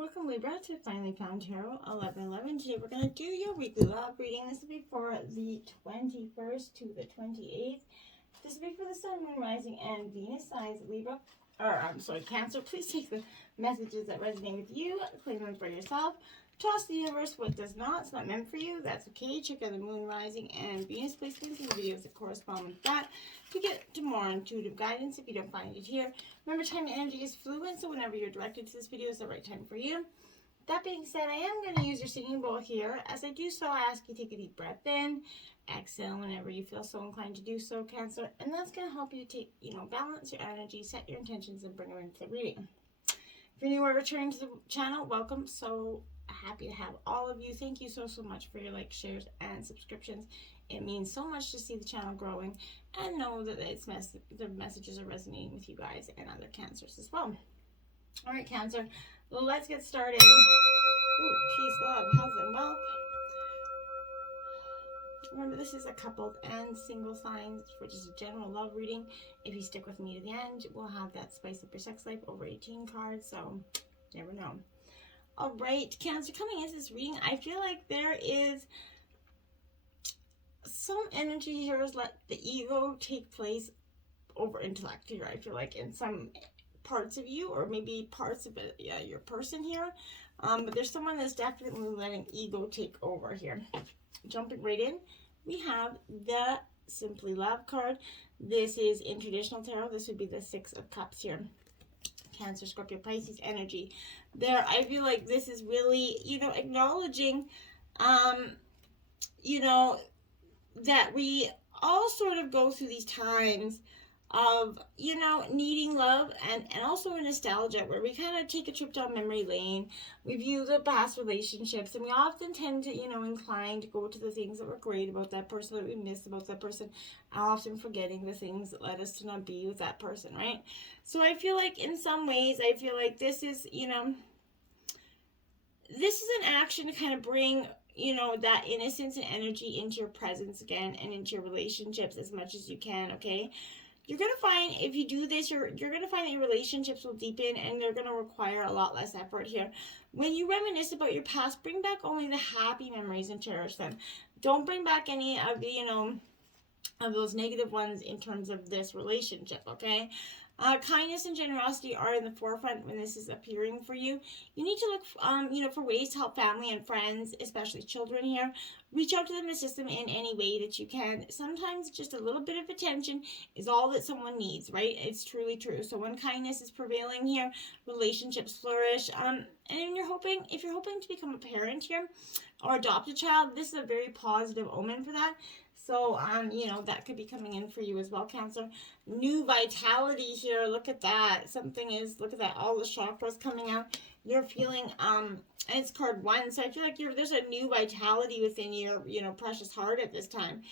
Welcome Libra to Finally Found Tarot 1111. Today we're going to do your weekly love reading. This will be for the 21st to the 28th. This will be for the Sun, Moon, Rising, and Venus signs Libra. Cancer. Please take the messages that resonate with you, claim them for yourself. Toss the universe what does not. It's not meant for you. That's okay. Check out the Moon, Rising, and Venus placements in the videos that correspond with that to get to more intuitive guidance if you don't find it here. Remember, time and energy is fluid, so whenever you're directed to this video is the right time for you. That being said, I am going to use your singing bowl here. As I do so, I ask you to take a deep breath in. Exhale whenever you feel so inclined to do so, Cancer. And that's going to help you take, balance your energy, set your intentions, and bring them into the reading. If you're new or returning to the channel, welcome. So happy to have all of you. Thank you so much for your likes, shares, and subscriptions. It means so much to see the channel growing and know that the messages are resonating with you guys and other Cancers as well. All right, Cancer, let's get started. Ooh, peace, love, health, and wealth. Remember, this is a coupled and single signs for just a general love reading. If you stick with me to the end, we'll have that Spice Up Your Sex Life over 18 cards, so never know. All right, Cancer, coming into this reading, I feel like there is some energy here is let the ego take place over intellect here. I feel like in some parts of you, or maybe parts of it, your person here. But there's someone that's definitely letting ego take over here. Jumping right in, we have the Simply Love card. This is in traditional tarot. This would be the Six of Cups here. Cancer, Scorpio, Pisces energy. There, I feel like this is really, acknowledging, that we all sort of go through these times of, needing love and also a nostalgia where we kind of take a trip down memory lane. We view the past relationships and we often tend to, incline to go to the things that were great about that person, that we missed about that person, often forgetting the things that led us to not be with that person, right? So I feel like in some ways, I feel like this is, this is an action to kind of bring that innocence and energy into your presence again and into your relationships as much as you can, okay? You're going to find if you do this, you're going to find that your relationships will deepen and they're going to require a lot less effort here. When you reminisce about your past, bring back only the happy memories and cherish them. Don't bring back any of the, of those negative ones in terms of this relationship, okay? Kindness and generosity are in the forefront when this is appearing for you. You need to look, for ways to help family and friends, especially children here. Reach out to them and assist them in any way that you can. Sometimes just a little bit of attention is all that someone needs, right? It's truly true. So when kindness is prevailing here, relationships flourish. And if you're hoping to become a parent here or adopt a child, this is a very positive omen for that. So, that could be coming in for you as well, Cancer. New vitality here. Look at that. Look at that. All the chakras coming out. You're feeling, and it's card 1. So I feel like there's a new vitality within your, precious heart at this time.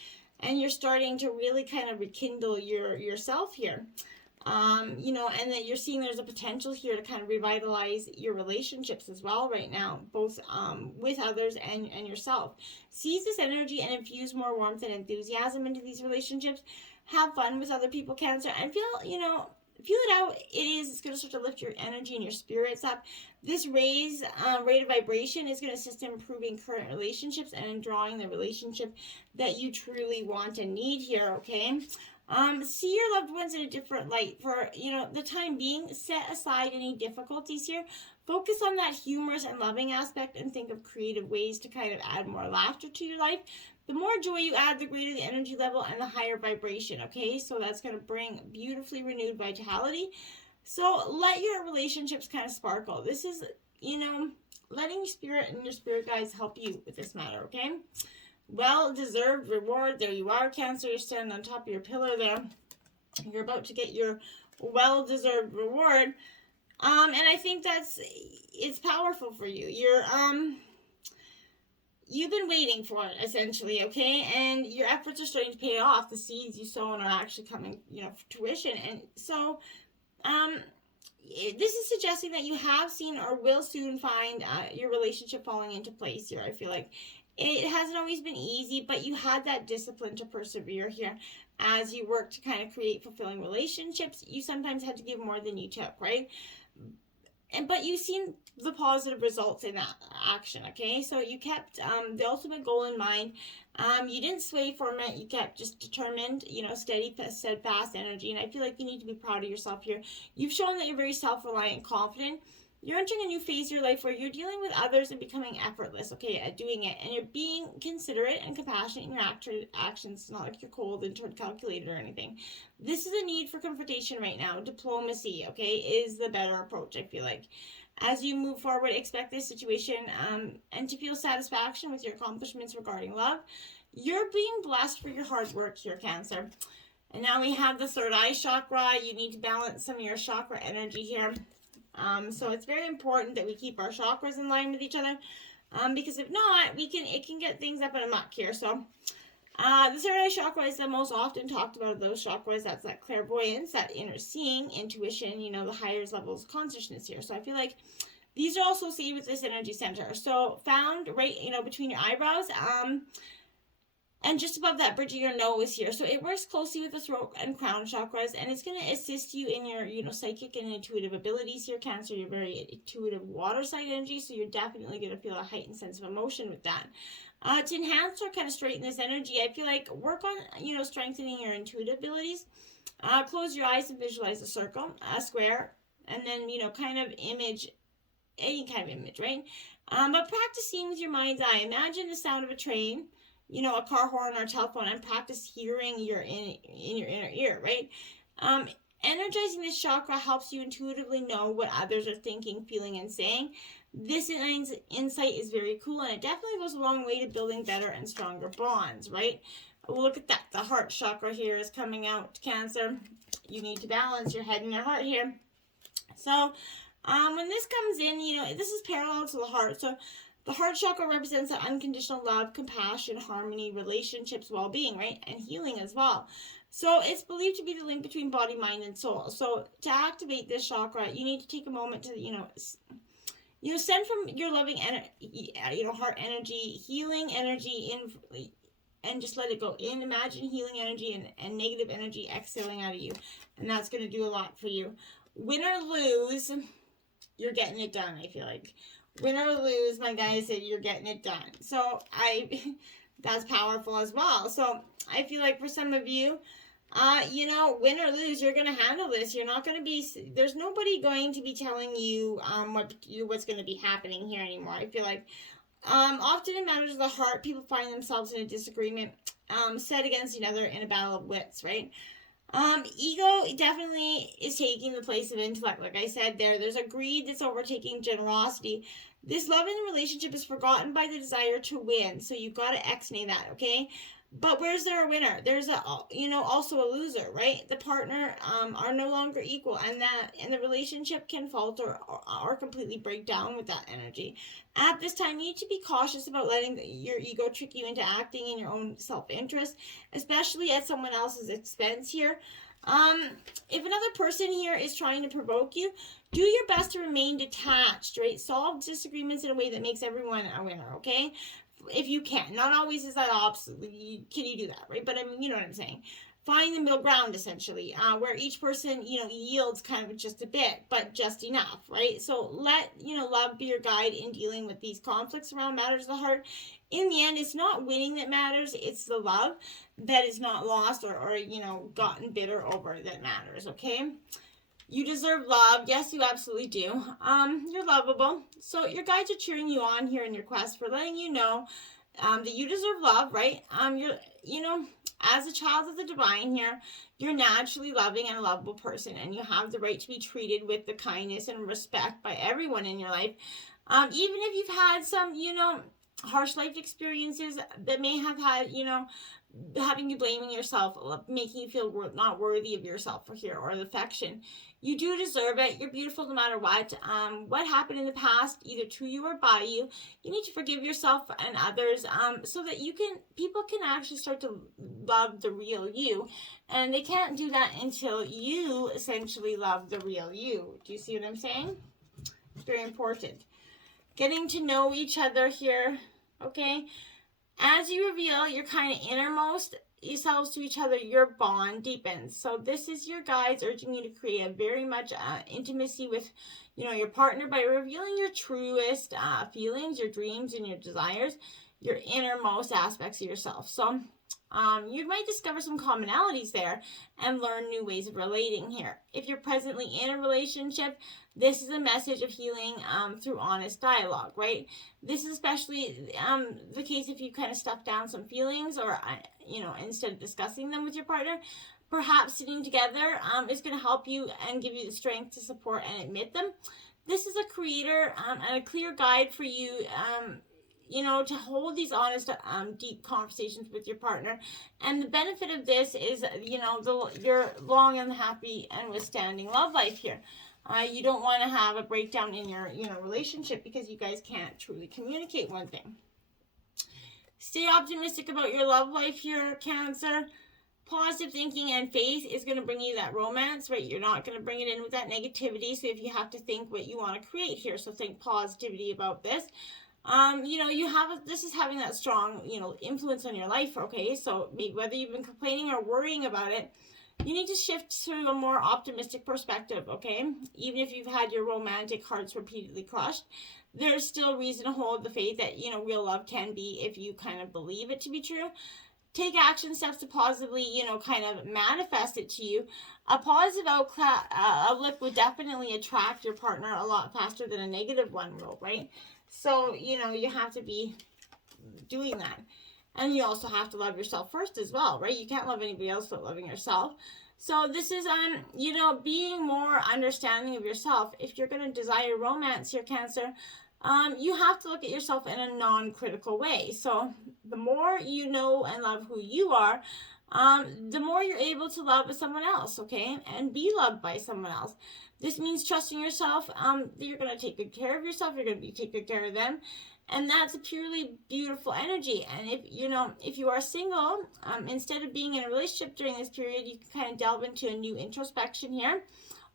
And you're starting to really kind of rekindle yourself here. And that you're seeing there's a potential here to kind of revitalize your relationships as well right now, both with others and yourself. Seize this energy and infuse more warmth and enthusiasm into these relationships. Have fun with other people, Cancer, and feel it out. It's going to start to lift your energy and your spirits up. This rate of vibration is going to assist in improving current relationships and in drawing the relationship that you truly want and need here, okay? See your loved ones in a different light for, the time being. Set aside any difficulties here. Focus on that humorous and loving aspect and think of creative ways to kind of add more laughter to your life. The more joy you add, the greater the energy level and the higher vibration, okay? So that's going to bring beautifully renewed vitality. So let your relationships kind of sparkle. This is, letting your spirit and your spirit guides help you with this matter, okay? Well-deserved reward. There you are, Cancer. You're standing on top of your pillar there. You're about to get your well-deserved reward. And I think it's powerful for you. You've been waiting for it, essentially, okay? And your efforts are starting to pay off. The seeds you sown are actually coming, to fruition. And so, this is suggesting that you have seen or will soon find your relationship falling into place here. I feel like it hasn't always been easy, but you had that discipline to persevere here as you work to kind of create fulfilling relationships. You sometimes had to give more than you took, right? but you've seen the positive results in that action, okay? So you kept the ultimate goal in mind. You didn't sway from it. You kept just determined, steady, steadfast energy. And I feel like you need to be proud of yourself here. You've shown that you're very self-reliant and confident. You're entering a new phase of your life where you're dealing with others and becoming effortless, okay, at doing it. And you're being considerate and compassionate in your actions. It's not like you're cold and calculated or anything. This is a need for confrontation right now. Diplomacy, okay, is the better approach, I feel like. As you move forward, expect this situation and to feel satisfaction with your accomplishments regarding love. You're being blessed for your hard work here, Cancer. And now we have the third eye chakra. You need to balance some of your chakra energy here. So it's very important that we keep our chakras in line with each other, because if not, it can get things up in a muck here. So the third eye chakra is the most often talked about of those chakras. That's that clairvoyance, that inner seeing, intuition, the highest levels of consciousness here. So I feel like these are also associated with this energy center. So found right, between your eyebrows, and just above that bridge of your nose here. So it works closely with the throat and crown chakras, and it's going to assist you in your, psychic and intuitive abilities here, Cancer. You're very intuitive water side energy, so you're definitely going to feel a heightened sense of emotion with that. To enhance or kind of straighten this energy, I feel like work on, strengthening your intuitive abilities. Close your eyes and visualize a circle, a square, and then, kind of image, any kind of image, right? But practice seeing with your mind's eye. Imagine the sound of a train, a car horn or a telephone, and practice hearing in your inner ear, right? Energizing this chakra helps you intuitively know what others are thinking, feeling, and saying. This insight is very cool, and it definitely goes a long way to building better and stronger bonds, right? Look at that. The heart chakra here is coming out, Cancer. You need to balance your head and your heart here. So when this comes in, this is parallel to the heart. So the heart chakra represents that unconditional love, compassion, harmony, relationships, well-being, right? And healing as well. So it's believed to be the link between body, mind, and soul. So to activate this chakra, you need to take a moment to, send from your loving heart energy, healing energy in, and just let it go in. Imagine healing energy and negative energy exhaling out of you. And that's going to do a lot for you. Win or lose, you're getting it done, I feel like. Win or lose, my guy said, you're getting it done. So that's powerful as well. So I feel like for some of you, win or lose, you're going to handle this. You're not going to be, there's nobody going to be telling you what's going to be happening here anymore. I feel like often in matters of the heart, people find themselves in a disagreement, set against another in a battle of wits, right? Ego definitely is taking the place of intellect. Like I said, there's a greed that's overtaking generosity. This love in the relationship is forgotten by the desire to win. So you've got to ex-nay that, okay? But where's there a winner? There's also a loser, right? The partner are no longer equal, and the relationship can falter or completely break down with that energy. At this time, you need to be cautious about letting your ego trick you into acting in your own self-interest, especially at someone else's expense here. If another person here is trying to provoke you, do your best to remain detached, right? Solve disagreements in a way that makes everyone a winner, okay? If you can. Not always is that can you do that, right? But I mean, you know what I'm saying. Find the middle ground, essentially, where each person, yields kind of just a bit, but just enough, right? So let, love be your guide in dealing with these conflicts around matters of the heart. In the end, it's not winning that matters. It's the love that is not lost or gotten bitter over that matters, okay? You deserve love. Yes, you absolutely do. You're lovable. So your guides are cheering you on here in your quest for letting you know that you deserve love, right? As a child of the divine here, you're naturally loving and a lovable person, and you have the right to be treated with the kindness and respect by everyone in your life. Even if you've had some, harsh life experiences that may have had, having you blaming yourself, making you feel not worthy of yourself for here or the affection. You do deserve it. You're beautiful no matter what. What happened in the past, either to you or by you, you need to forgive yourself and others, so that people can actually start to love the real you. And they can't do that until you essentially love the real you. Do you see what I'm saying? It's very important. Getting to know each other here, okay? As you reveal your kind of innermost yourselves to each other, your bond deepens. So this is your guides urging you to create a very much intimacy with, your partner by revealing your truest feelings, your dreams, and your desires, your innermost aspects of yourself. So you might discover some commonalities there and learn new ways of relating here. If you're presently in a relationship, this is a message of healing through honest dialogue, right? This is especially the case if you kind of stuff down some feelings, or, instead of discussing them with your partner, perhaps sitting together is going to help you and give you the strength to support and admit them. This is a creator and a clear guide for you, to hold these honest, deep conversations with your partner. And the benefit of this is, your long and happy and withstanding love life here. You don't want to have a breakdown in your, relationship because you guys can't truly communicate one thing. Stay optimistic about your love life here, Cancer. Positive thinking and faith is going to bring you that romance, right? You're not going to bring it in with that negativity. So if you have to think what you want to create here, so think positivity about this. This is having that strong, influence on your life, okay? So whether you've been complaining or worrying about it, you need to shift to a more optimistic perspective, okay? Even if you've had your romantic hearts repeatedly crushed, there's still reason to hold the faith that, real love can be, if you kind of believe it to be true. Take action steps to positively, kind of manifest it to you. A positive outlook would definitely attract your partner a lot faster than a negative one will, right? So, you have to be doing that. And you also have to love yourself first as well, right? You can't love anybody else without loving yourself. So this is, being more understanding of yourself. If you're going to desire romance here, Cancer, you have to look at yourself in a non-critical way. So the more you know and love who you are, the more you're able to love someone else, okay? And be loved by someone else. This means trusting yourself. You're going to take good care of yourself. You're going to take good care of them. And that's a purely beautiful energy. And if you are single, instead of being in a relationship during this period, you can kind of delve into a new introspection here.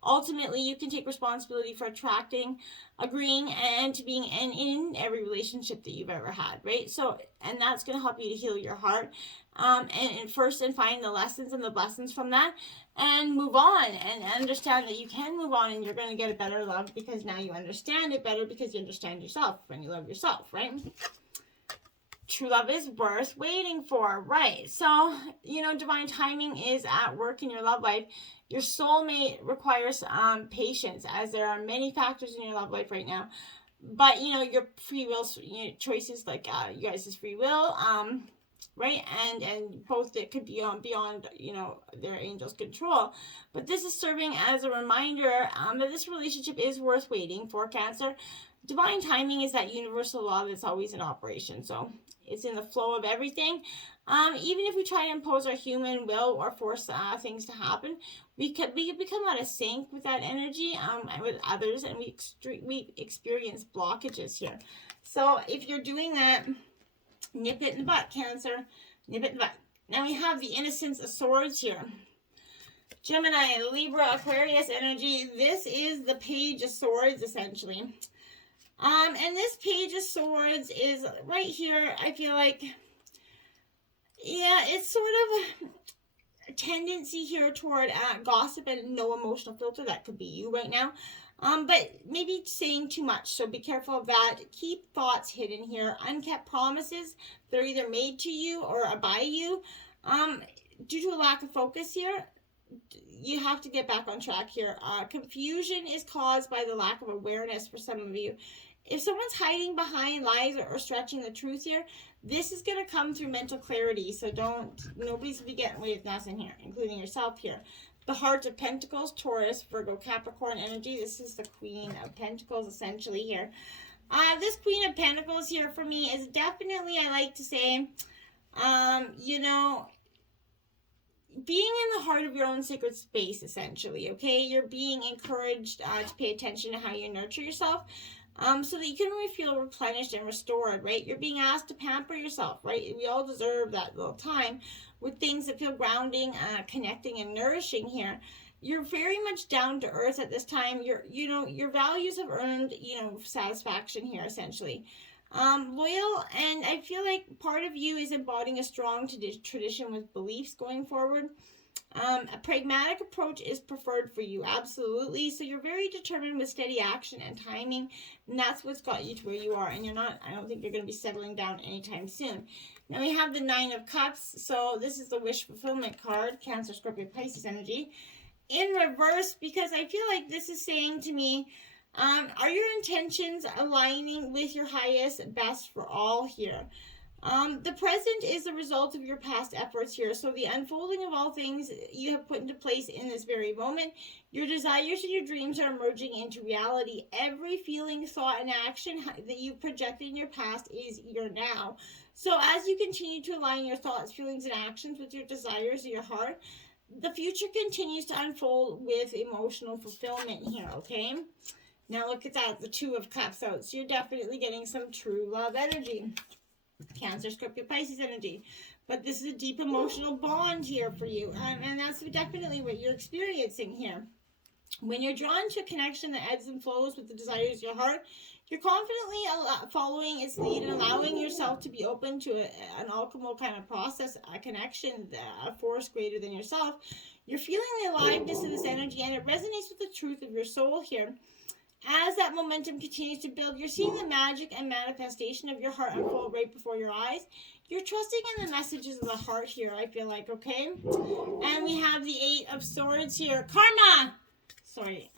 Ultimately, you can take responsibility for attracting, agreeing, and to being in every relationship that you've ever had, right? So, and that's going to help you to heal your heart. And first, and find the lessons and the blessings from that, and move on and understand that you can move on, and you're going to get a better love because now you understand it better, because you understand yourself when you love yourself, right? True love is worth waiting for, right? So, divine timing is at work in your love life. Your soulmate requires patience, as there are many factors in your love life right now. But, your free will choices, like you guys' free will, right? And both that could be beyond, their angel's control. But this is serving as a reminder that this relationship is worth waiting for, Cancer. Divine timing is that universal law that's always in operation. So it's in the flow of everything. Even if we try to impose our human will or force things to happen, we could become out of sync with that energy and with others, and we experience blockages here. So if you're doing that, nip it in the butt, Cancer. Nip it in the butt. Now we have the Innocence of Swords here. Gemini, Libra, Aquarius energy. This is the Page of Swords, essentially. And this Page of Swords is right here. I feel like, it's sort of a tendency here toward gossip and no emotional filter. That could be you right now. But maybe saying too much, so be careful of that. Keep thoughts hidden here. Unkept promises that are either made to you or by you. Due to a lack of focus here, you have to get back on track here. Confusion is caused by the lack of awareness for some of you. If someone's hiding behind lies or stretching the truth here, this is going to come through mental clarity. So nobody's going to be getting away with nothing here, including yourself here. The Heart of Pentacles, Taurus, Virgo, Capricorn energy. This is the Queen of Pentacles, essentially, here. This Queen of Pentacles here for me is definitely, I like to say, being in the heart of your own sacred space, essentially, okay? You're being encouraged to pay attention to how you nurture yourself, so that you can really feel replenished and restored, right? You're being asked to pamper yourself, right? We all deserve that little time with things that feel grounding, connecting, and nourishing here. You're very much down to earth at this time. Your values have earned, satisfaction here, essentially. Loyal, and I feel like part of you is embodying a strong tradition with beliefs going forward. A pragmatic approach is preferred for you, absolutely. So you're very determined with steady action and timing, and that's what's got you to where you are. And I don't think you're going to be settling down anytime soon. Now we have the Nine of Cups. So this is the wish fulfillment card, Cancer, Scorpio, Pisces energy. In reverse, because I feel like this is saying to me, are your intentions aligning with your highest best for all here? The present is the result of your past efforts here. So the unfolding of all things you have put into place in this very moment. Your desires and your dreams are emerging into reality. Every feeling, thought, and action that you projected in your past is your now. So as you continue to align your thoughts, feelings, and actions with your desires and your heart, the future continues to unfold with emotional fulfillment here, okay? Now look at that, the Two of Cups out. So you're definitely getting some true love energy. Cancer, Scorpio, Pisces energy. But this is a deep emotional bond here for you. And that's definitely what you're experiencing here. When you're drawn to a connection that ebbs and flows with the desires of your heart, you're confidently following its lead and allowing yourself to be open to an alchemical kind of process, a connection, a force greater than yourself. You're feeling the aliveness of this energy, and it resonates with the truth of your soul here. As that momentum continues to build, you're seeing the magic and manifestation of your heart unfold right before your eyes. You're trusting in the messages of the heart here, I feel like, okay? And we have the Eight of Swords here. Karma! Sorry.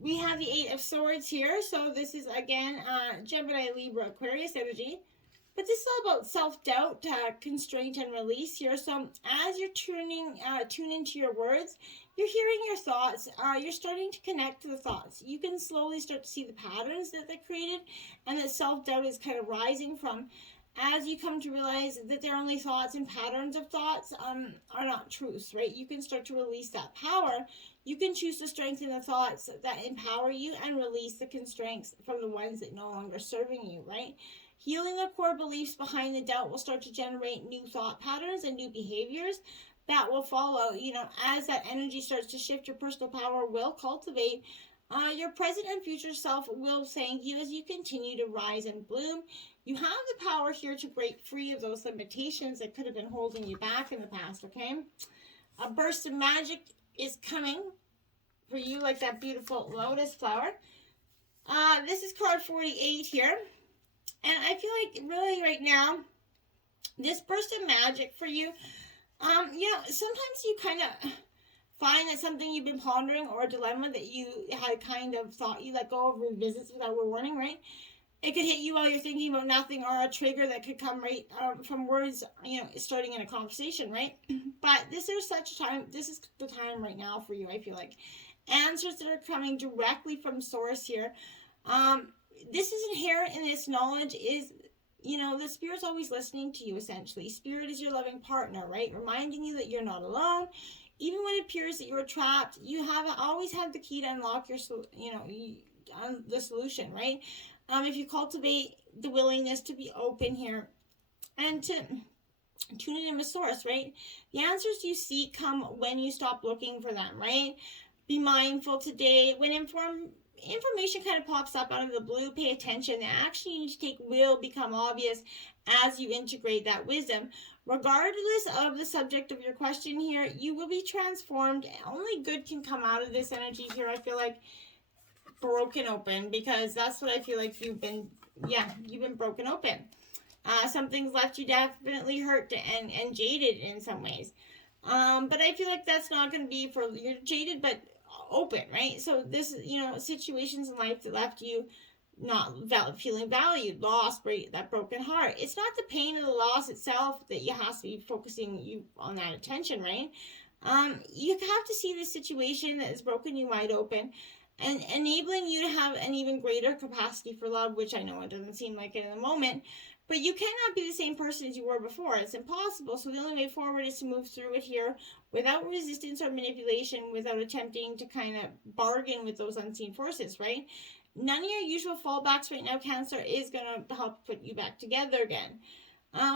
We have the Eight of Swords here. So this is, again, Gemini, Libra, Aquarius energy. But this is all about self-doubt, constraint, and release here. So as you're tune into your words, you're hearing your thoughts. You're starting to connect to the thoughts. You can slowly start to see the patterns that they created, and that self-doubt is kind of rising from. As you come to realize that they're only thoughts, and patterns of thoughts are not truths, right? You can start to release that power. You can choose to strengthen the thoughts that empower you and release the constraints from the ones that no longer serving you, right? Healing the core beliefs behind the doubt will start to generate new thought patterns and new behaviors that will follow. As that energy starts to shift, your personal power will cultivate. Your present and future self will thank you as you continue to rise and bloom. You have the power here to break free of those limitations that could have been holding you back in the past, okay? A burst of magic is coming for you, like that beautiful lotus flower. This is card 48 here. And I feel like really right now, this burst of magic for you, sometimes you kind of find that something you've been pondering or a dilemma that you had kind of thought you let go of revisits without a warning, right? It could hit you while you're thinking about nothing, or a trigger that could come right from words, starting in a conversation, right? But this is the time right now for you, I feel like. Answers that are coming directly from source here. This is inherent in this knowledge is, the Spirit's always listening to you, essentially. Spirit is your loving partner, right? Reminding you that you're not alone. Even when it appears that you're trapped, you have always had the key to unlock the solution, right? If you cultivate the willingness to be open here and to tune in with source, right? The answers you seek come when you stop looking for them, right? Be mindful today when information kind of pops up out of the blue. Pay attention. The action you need to take will become obvious as you integrate that wisdom. Regardless of the subject of your question here, you will be transformed. Only good can come out of this energy here. I feel like broken open, because that's what I feel like you've been broken open. Something's left you definitely hurt and jaded in some ways. But I feel like that's not going to be for, you're jaded, but open, right? So this, situations in life that left you not feeling valued, lost, that broken heart. It's not the pain of the loss itself that you have to be focusing you on that attention, right? You have to see this situation that has broken you wide open and enabling you to have an even greater capacity for love, which I know it doesn't seem like it in the moment, but you cannot be the same person as you were before. It's impossible. So the only way forward is to move through it here without resistance or manipulation, without attempting to kind of bargain with those unseen forces, right? None of your usual fallbacks right now, Cancer, is going to help put you back together again.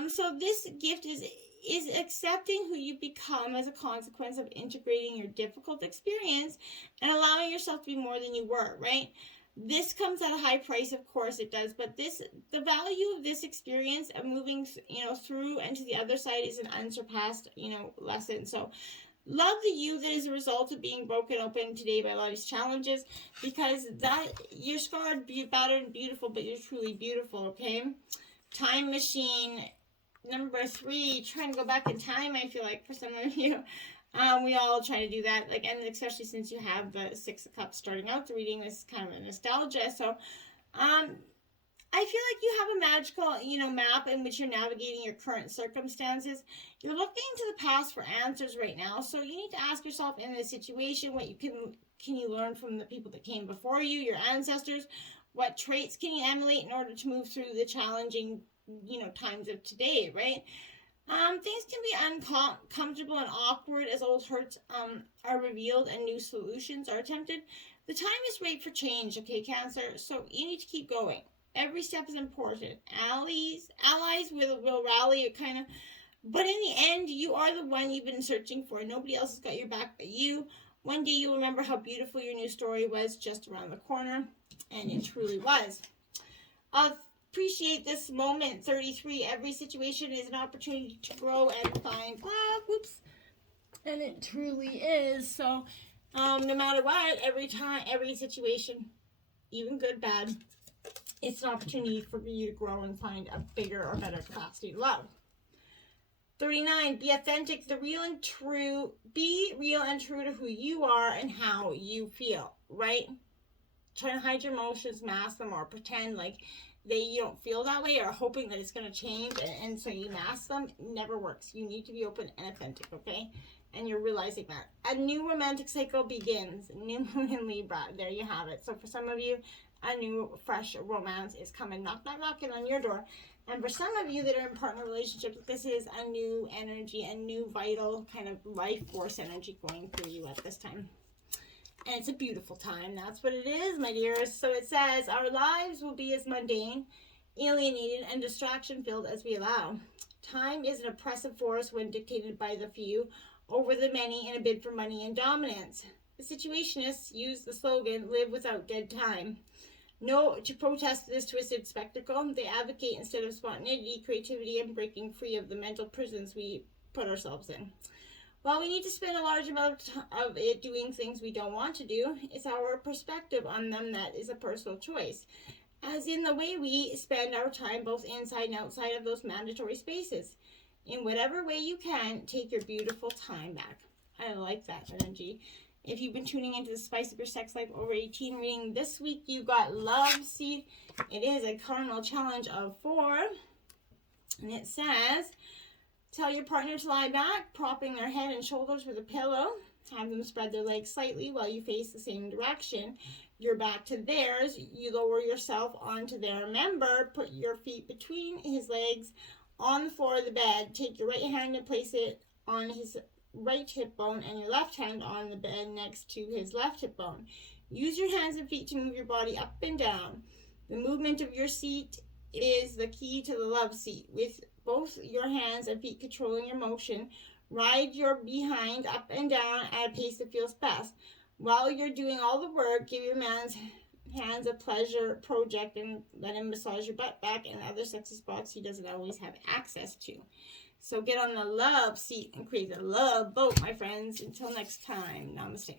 So this gift is accepting who you become as a consequence of integrating your difficult experience and allowing yourself to be more than you were, right? This comes at a high price, of course it does, but the value of this experience of moving, through and to the other side is an unsurpassed, lesson. So love the you that is a result of being broken open today by life's challenges, because that you're scarred, battered, and beautiful, but you're truly beautiful, okay? Time machine number 3, trying to go back in time, I feel like, for some of you. We all try to do that, like, and especially since you have the 6 of Cups starting out the reading, this is kind of a nostalgia. So, I feel like you have a magical, map in which you're navigating your current circumstances. You're looking to the past for answers right now, so you need to ask yourself in this situation, what can you learn from the people that came before you, your ancestors? What traits can you emulate in order to move through the challenging, times of today, right? Things can be uncomfortable and awkward as old hurts are revealed and new solutions are attempted. The time is right for change, okay, Cancer? So you need to keep going. Every step is important. Allies will rally kind of, but in the end, you are the one you've been searching for. Nobody else has got your back but you. One day you'll remember how beautiful your new story was just around the corner, and it truly was. Appreciate this moment. 33. Every situation is an opportunity to grow and find love. Whoops. And it truly is. So, no matter what, every time, every situation, even good, bad, it's an opportunity for you to grow and find a bigger or better capacity to love. 39. Be authentic, be real and true to who you are and how you feel, right? Trying to hide your emotions, mask them, or pretend like you don't feel that way, or hoping that it's going to change, and so you mask them, never works. You need to be open and authentic, okay? And you're realizing that. A new romantic cycle begins. New moon in Libra. There you have it. So for some of you, a new, fresh romance is coming, knocking on your door. And for some of you that are in partner relationships, this is a new energy, a new vital kind of life force energy going through you at this time. And it's a beautiful time. That's what it is, my dears. So it says, our lives will be as mundane, alienated, and distraction-filled as we allow. Time is an oppressive force when dictated by the few over the many in a bid for money and dominance. The situationists use the slogan, live without dead time. No, to protest this twisted spectacle, they advocate instead of spontaneity, creativity, and breaking free of the mental prisons we put ourselves in. While we need to spend a large amount of it doing things we don't want to do, it's our perspective on them that is a personal choice, as in the way we spend our time both inside and outside of those mandatory spaces. In whatever way you can, take your beautiful time back. I like that energy. If you've been tuning into the Spice of Your Sex Life over 18 reading, this week you got Love Seed. It is a cardinal challenge of 4. And it says, tell your partner to lie back, propping their head and shoulders with a pillow. Have them spread their legs slightly while you face the same direction. Your back to theirs. You lower yourself onto their member. Put your feet between his legs on the floor of the bed. Take your right hand and place it on his right hip bone and your left hand on the bed next to his left hip bone. Use your hands and feet to move your body up and down. The movement of your seat is the key to the love seat. With both your hands and feet controlling your motion, ride your behind up and down at a pace that feels best. While you're doing all the work, give your man's hands a pleasure project and let him massage your butt back and other sexy spots he doesn't always have access to. So get on the love seat and create the love boat, my friends. Until next time, namaste.